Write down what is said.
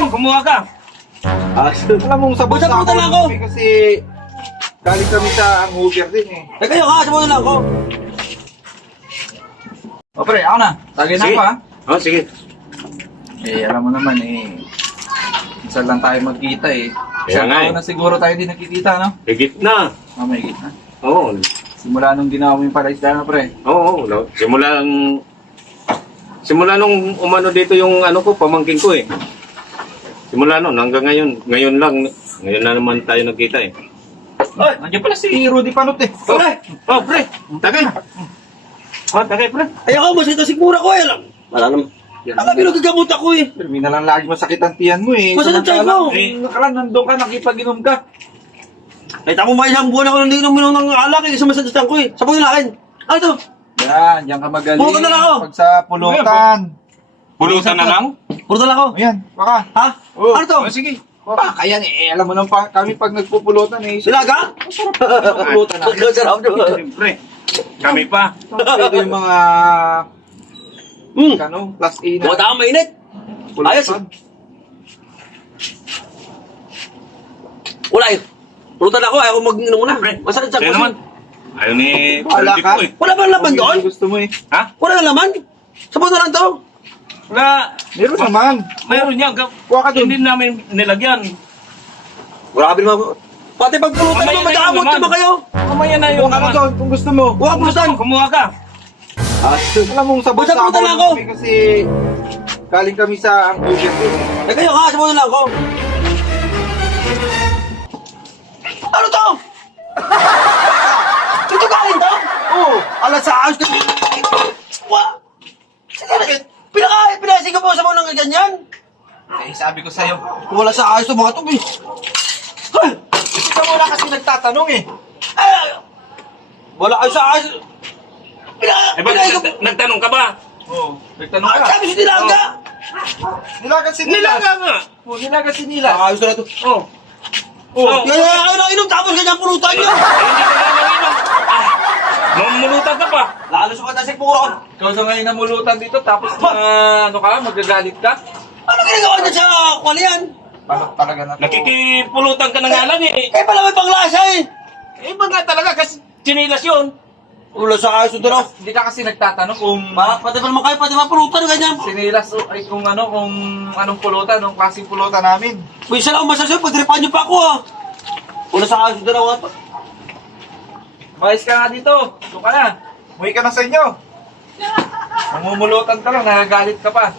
pulutan! Kumuha ka! Alam mong sabon Basta pulutan lang ako. Kasi galing kami sa Hoover din eh. Eh kayo ha, sabunan lang ako. O pre, ako na. Tagay na Sige. ako ha. Oh, sige. Eh, alam mo naman eh. Isa lang tayo magkita eh. Kaya Isang nga taon eh. na siguro tayo din nakikita, no? Higit na. May gitna. Oo. Simula nung ginawa mo yung palaisda na pre. Oo. No. Simula nung umano dito yung ano ko, pamangkin ko eh. Simula nun, hanggang ngayon. Ngayon lang. Ngayon na naman tayo nagkita eh. Ay, nandiyan pala si Rudy Panot eh. Pre! Oh, pre. Tagay. Oh, tagay, pre. Ayaw ko, masakit ang sigura ko eh. Wala naman. Alam, pinagagamot ako eh. Pero minalang lagi masakit ang tiyan mo eh. Masakit tiyan ko. Nakaran, nandun ka, nakipag-inom ka. Eh, tamo ba isang buwan ako nang minom ng alak eh. Kasi masakit ko eh. Sabunin nakin. Ano to? Yan, diyan ka magaling. Pulutan na lang ako. Pag sa pulutan. Pulutan na lang. Pulutan lang ako. Ayan, baka. Ha? Oh. Ano to? Oh, sige. Baka yan eh. Alam mo nang kami pag nagpupulutan eh. Silaga? Pulutan na. Sarap diba? Siyempre. Kami pa. Pwede yung mga ano, plus A na. Mga tama mainit. Ayos. pulutan. Wala eh. Pulutan ako. Ayaw ko mag-inom muna. Masakit sa Sa'yo naman. Ayaw ni Wala Kaldi ka? ko eh. Wala ba laman doon? Kung gusto mo eh. Ha? Wala na laman. Sabunin na lang to. Wala. Meron naman. Mayroon niya. Kuha ka dun. Hindi namin nilagyan. Grabe naman. Pati pag pulutan naman, mag-aamot naman kayo. Mamaya na yung Kuha ka doon kung gusto mo. Huwag pulutan. Kumuha ka. Alam mong sabon Basta pulutan lang ako. Kasi galing kami sa Hoover din eh. Eh kayo ha, sabunin lang ako. Ano to? Ito galing to? Oo. Alas sa ayos ka. Sige, pinasiga po sa mga ng ganyan. Eh, sabi ko sa'yo. Wala sa ayos to mga to. Ay! Ikaw muna kasi nagtatanong eh. Ay! Wala ayos sa ayos. Eh, bakit nagtanong ka ba? Oo. Nagtanong ka. Sabi si Nilaga. Nilaga si Nila. Nilaga nga. Oo, nilaga si Nila. Ayos na to. Oh. Oo. Kaya kayo lang inom tapos ganyan pulutan nyo. Hindi ka na nang mamulutan ka pa. Lalo sa kanta si Puro. Ikaw sa ngayon namulutan dito tapos ano ka, magagalit ka? Ano ginagawa niya sa kwalian? Paano talaga na to? Nakikipulutan ka na nga lang eh. Eh pala may panglasa eh. Eh, ba nga talaga kasi chinilas yun. Wala sa ayos ito no. Hindi ka kasi nagtatanong kung Pati pa naman kayo, pati mga pulutan ganyan. sinilas o ay kung ano, kung anong pulutan, anong klaseng pulutan namin. Minsan ako masasabi, pagtripan niyo pa ako ah. Wala sa ayos ito na nga. Maayos ka nga dito. Ito ka na. Umuwi ka na sa inyo. Mamumulutan ka lang, nagagalit ka pa.